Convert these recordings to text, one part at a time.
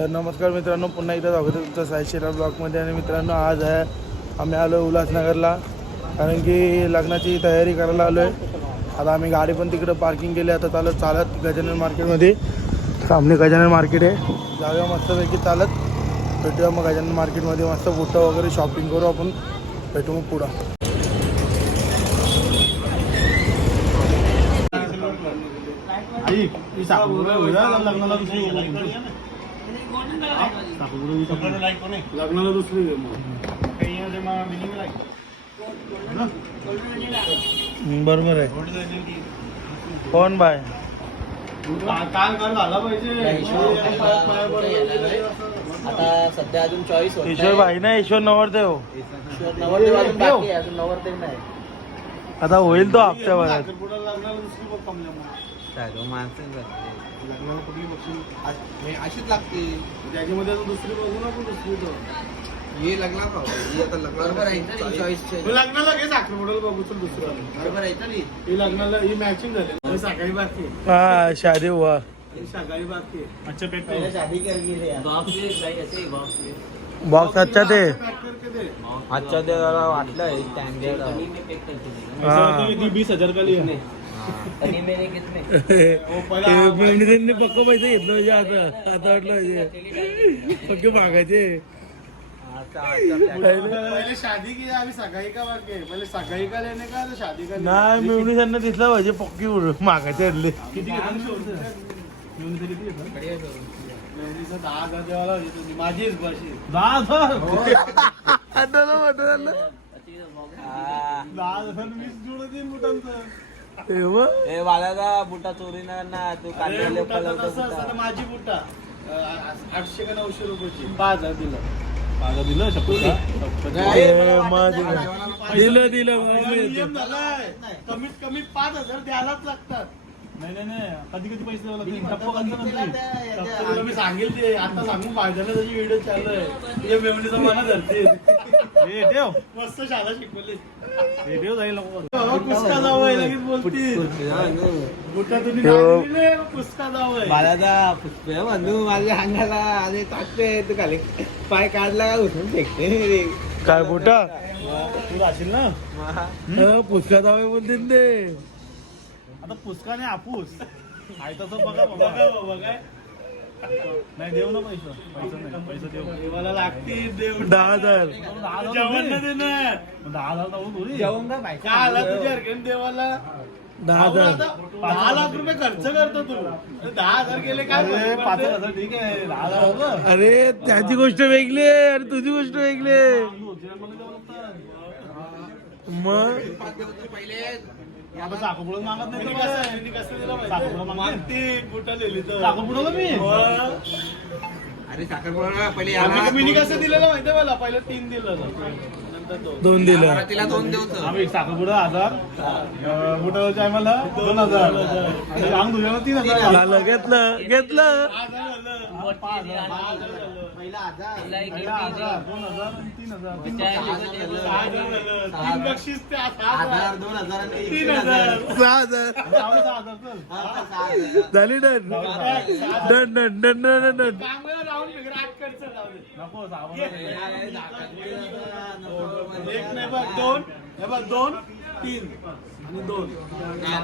तर नमस्कार मित्रांनो पुन्हा एकदा स्वागत आहे तुमचं साई ब्लॉकमध्ये आणि मित्रांनो आज आहे आम्ही आलो आहे उल्हासनगरला कारण की लग्नाची तयारी करायला आलो आहे. आता आम्ही गाडी पण तिकडं पार्किंग केली आता चालत चालत गजानन मार्केटमध्ये. सामने गजानन मार्केट आहे. जाऊया मस्तपैकी चालत. भेटूया मग गजानन मार्केटमध्ये. मस्त फोटो वगैरे शॉपिंग करू आपण. भेटू मग पुढं. लग्नाला दुसरी. बरोबर आहे. कोण बाय? आता सध्या अजून चॉईस ईश्वर भाई ना ईश्वर नवरदेव. नवरदेव अजून बाकी आहे, अजून नवरदेव नाही. आता होईल तो हप्त्याभरात. लग्नाला कुठली अशीच लागते. त्याच्यामध्ये आता दुसरी बघू ना आपण दुसरी तो. हे लग्न बरोबर आहे ना चॉईस मग लग्नाला घे बघू चल दुसरं बरोबर आहे ना नी? ही लग्नाला ही मॅचिंग झाली ही सकाळी बाकी आहे. हा शादी हुआ ही सकाळी बाकी आहे. अच्छा पहिले शादी कर गेले बॉक्स अच्छा ते आजच्या ते जरा वाटलं स्टँडर्ड हा. बीस हजार का त्यांनी पक्क पैसे घेतलं म्हणजे आता आता वाटलं म्हणजे. पक्के मागायचे. पहिले शादी की आम्ही सकाळी का? पहिले सकाळी का लेणे का आता शादी का? नाही मिळून त्यांना दिसलं पाहिजे पक्की मागायचे किती? मेवणीचं दहा हजार. माझीच दहा हजार? दहा हजार वीस जुळं बुटांचं. हे बुटा चोरी ना ना तू काढलेले असतं ना, माझी बुटा. अं, आठशे का नऊशे रुपयाची. पाच हजार दिलं? पाच हजार दिलं. दिलं दिलं नियम झालाय. कमीत कमी पाच हजार द्यायलाच लागतात. नाही नाही नाही. कधी कधी पैसे द्यावे लागतील टप्पा कधी नसते. तुला मी सांगेल ते. आता सांगून फायदा नाही त्याची व्हिडिओ चालू आहे. तुझ्या मेवणीचा मना धरते. मस्त शाळा शिकवली. पुस्तका जावं लगेच बोलतील बुटा तुम्ही ठेव. नाही दिले, पुस्तका जावं बाळाचा पुष्पे बंधू माझ्या अंगाला आणि टाकते तू खाली. पाय काढला का उठून फेकते. रे. काय बोटा? तू राहशील ना? पुस्तकात हवे बोलते ते. आता पुस्तका नाही आपूस आहे तसं बघा बघा बघा नाही देऊ ना पैसे. पैसे नाही पैसे देऊ. देवाला लागतील देव. दहा हजार. जेवण नाही देणार. दहा हजार जाऊ थोडी जेवण का आला? तुझ्या हरकत देवाला. दहा हजार. दहा लाख रुपये खर्च करतो तू. दहा हजार गेले काय पाच हजार ठीक आहे. दहा हजार. अरे त्याची गोष्ट वेगळी आहे. आणि तुझी गोष्ट वेगळी आहे. मग? आता मागत नाही मी अरे साखरपुडा पहिले आम्ही मिनी कसं दिलेलं माहितीये मला. पहिलं तीन दिलं नंतर दोन. दोन दिलं. तिला दोन देऊच. आम्ही साखरपुडा हजार बुटावरच्या आम्हाला? दोन हजार. अंग तीन हजार. घेतलं. घेतलं पहिला हजार दोन हजार आणि तीन हजार. सहा हजार झालं. तीन बक्षीस ते सहा हजार हजार. दोन हजार आणि तीन तीन हजार. हजार सहा हजार लावले सहा हजार, चल. हा, सहा हजार. झाली done done done done done done चांगलं राहून फिगर आठ कडचं जाऊ दे. नको, सहा हजार. एक नाही बघ दोन हे बघ दोन तीन आणि दोन.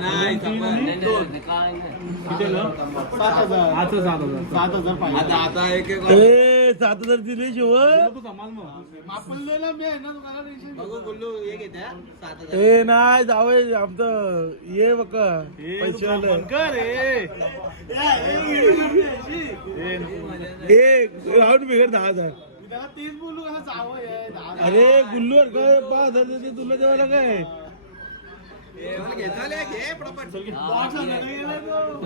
नाही, तीन आणि दोन. किती आलं? सात हजार. सात हजार सात हजार. पाहिजे. आता आता एक एक ए सात हजार दिले शिव तू समाज मग. आपण लिहिलं मी आहे ना तुम्हाला टेन्शन बघू बोललो घेते हा? सात हजार. ए नाही जावे आमचं ये बघा. पैसे आलं. कर ए. राऊंड बिघड दहा हजार. त्याला तीच बोलू कसं जावं हे, दहा हजार. अरे गुल्लूवर काय पाच हजार देते तुला देवाला काय?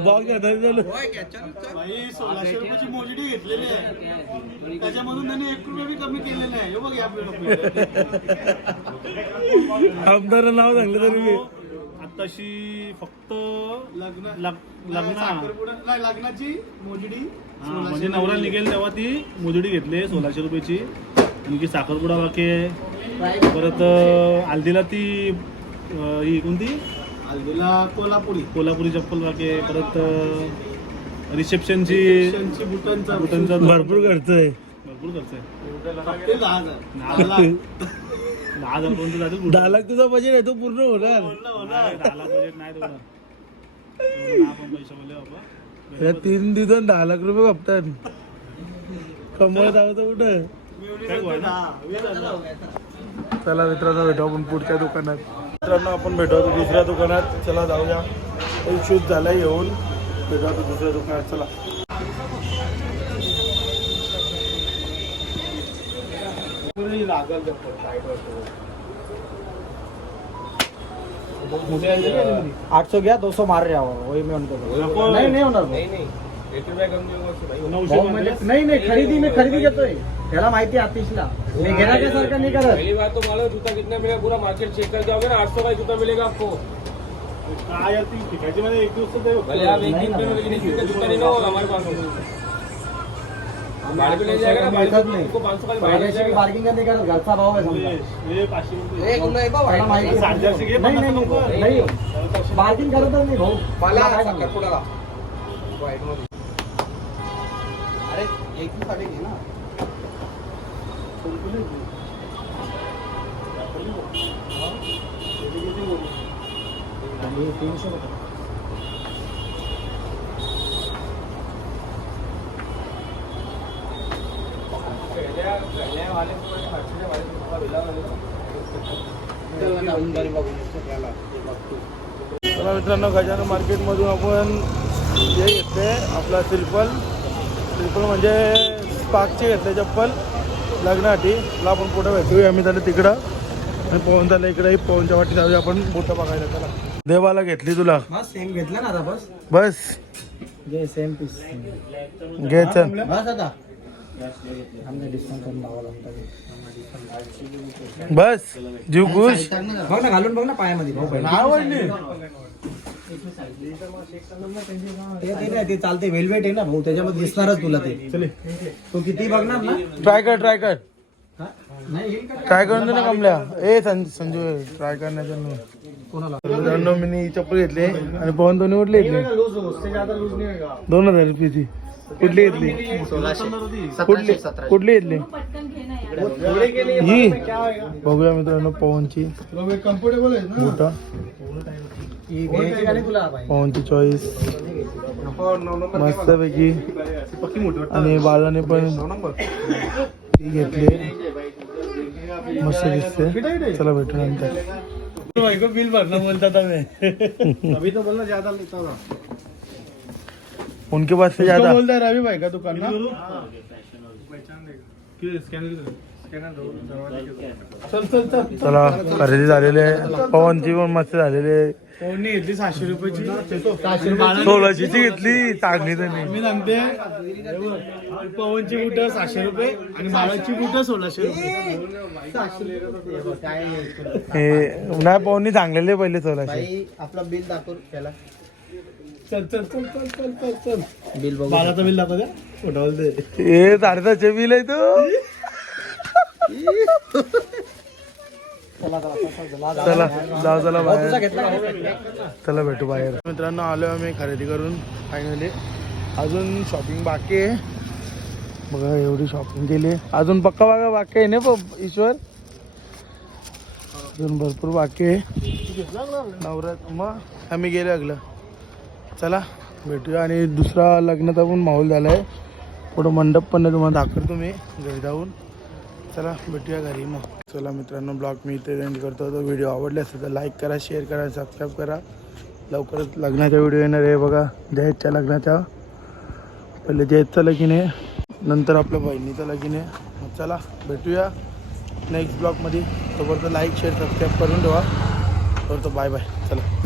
बॉक्स सोळाशे रुपयाची मोजडी घेतलेली आहे त्याच्यामधून त्यांनी एक रुपया कमी केलेला आहे हे बघ या आपल्याला आमदार नाव सांगलं तरी मी आताशी फक्त लग्न लग्न लग्नाची मोजडी म्हणजे नवरा निघेल तेव्हा ती मोजडी घेतली सोळाशे रुपयाची. आणखी साखरपुडा बाकी आहे. परत हल्दीला ती ही कोणती? हल्दीला कोल्हापुरी. कोल्हापुरी चप्पल बाकी आहे परत रिसेप्शनची बुटांचा बुटांचा भरपूर खर्च आहे भरपूर खर्च आहे ते दहा हजार. दहा लाख. दहा हजार पर्यंत जातील बुट. दहा लाख तुझा बजेट आहे तो पूर्ण होणार. नाही, दहा लाख. बजेट नाही तेवढं. तेवढं नाही आपण पैसे बोलले बाबा. या तीन दिवसात दहा लाख रुपये कपतात. कमवत आहोत कुठं? काय चला मित्रांनो भेटू आपण पुढच्या दुकानात. मित्रांनो आपण भेटू आता दुसऱ्या दुकानात. चला जाऊया. एक शूज झाला येऊन. भेटू आता दुसऱ्या दुकानात. चला. आठ सौ घ्या दो सौ मार रहे हो वही मैं उनको नको. नहीं नहीं भाऊ. नऊशे भाऊ, म्हणजे- नाही नाही खरेदी मी खरेदी घेतोय. त्याला माहिती आहे आतिशला मी घेण्यासारखं नहीं करत? पहली बात तो मालो जूता कितना मिलेगा पूरा मार्केट चेक करके आओगे ना आठ सौ का जूता मिलेगा आपको? काय यार ती? मध्ये एक दिवस तर ते भले आप एक दिन पहनो लेकिन इसका जूता नहीं ना होगा हमारे पास। भाड़े पे ले जाएगा ना भाड़े मिळत पे नाही। उनको पाँच सौ का भाड़ा ले भाड्याशी जाएगा बार्गिंग नाही करत घरचा भाव आहे समजा हे पाचशे रुपये। त्याला माहिती आहे. साडेचारशे घे, नाही नाही पन्नास नको. नाही बार्गिंग करतच नाही। भाऊ मला काय? अरे एक दिवसासाठी घे ना। आणि तीनशे रुपये चला मित्रांनो गजानन मार्केटमधून आपण हे घेतले आपला सिल्पल सिल्पल म्हणजे स्पार्कचे घेतले चप्पल लग्नासाठी तुला आपण पुढे भेटूया. आम्ही त्याला तिकडं. आणि पवन त्याला इकडे. पवनच्या वाटी जाऊया आपण. बोटं बघायला त्याला देवाला घेतली तुला. हा सेम घेतलं ना आता बस. बस. जे सेम पीस घे चल. बस आता. बस. जीव खुश. बघ ना घालून बघ ना पायामध्ये. आवडली ते ते नाही ते चालते वेलवेट आहे ना भाऊ त्याच्यामध्ये दिसणारच तुला ते. तू किती बघणार ना? ट्राय कर ट्राय कर? ट्राय करून दे ना कमल्या. ए संजू ट्राय करण्याचं नाही. कोणाला? मी चप्पल घेतली आणि पवन दोन्ही कुठली घेतली लूज उससे ज्यादा लूज नहीं होगा दोन हजार रुपयाची. कुठली घेतली कुठली? कुठली घेतली ही. बघूया मित्रांनो पवनची. कम्फर्टेबल आहे पवनची चॉईस मस्त पैकी आणि बालाने पण ती घेतली. मस्त दिसते. चला भेटू नंतर. बिल भरणं बोलतात आम्ही अभी तो बोलना ज्यादा लेता था। उनके पास से ज्यादा. बोलता है रवि भाई का दुकान ना। चल चल चल। चला खरेदी झालेली आहे. पवनची पण मस्त झालेली आहे. कोणी घेतली सहाशे रुपयाची? सोळाशेची घेतली चांगली त्यांनी. मी सांगते पवनची बुट सहाशे रुपये आणि बाळाची बुट सोळाशे रुपये? हे नाही पवननी चांगलेले पहिले सोळाशे बाई आपला बिल दाखव त्याला. चल चल चल चल चल चल चल. बिल बघू बाळाचं बिल दाखव द्या. फोटोवर दे. हे साडेसातशे बिल आहे तू. चला जाऊ चला बाहेर. घेतला का? चला भेटू बाहेर. मित्रांनो आलो आम्ही खरेदी करून फायनली अजून शॉपिंग बाकी आहे. बघा एवढी शॉपिंग केली. अजून पक्का बघा बाकी आहे ना ईश्वर? अजून भरपूर बाकी आहे. नवरात मग आम्ही गेले लागलं चला भेटूया. आणि दुसरा लग्नाचा पण माहोल झाला आहे पुढं मंडप पण आहे तुम्हाला दाखवतो मी. घरी जाऊन. चला भेटूया घरी मग. चला मित्रांनो ब्लॉग मी इथे एंड करतो. तो व्हिडिओ आवडले असेल तर लाईक करा शेअर करा सबस्क्राईब करा. लवकरच लग्नाचा व्हिडिओ येणार आहे बघा. जयेशच्या लग्नाचा. पहिले जयेशचं लगीन आहे. नंतर आपल्या बहिणीचं लगीन आहे. मग चला भेटूया नेक्स्ट ब्लॉगमध्ये तोपर्यंत लाईक शेअर सबस्क्राईब करून ठेवा. तोपर्यंत बाय बाय चला.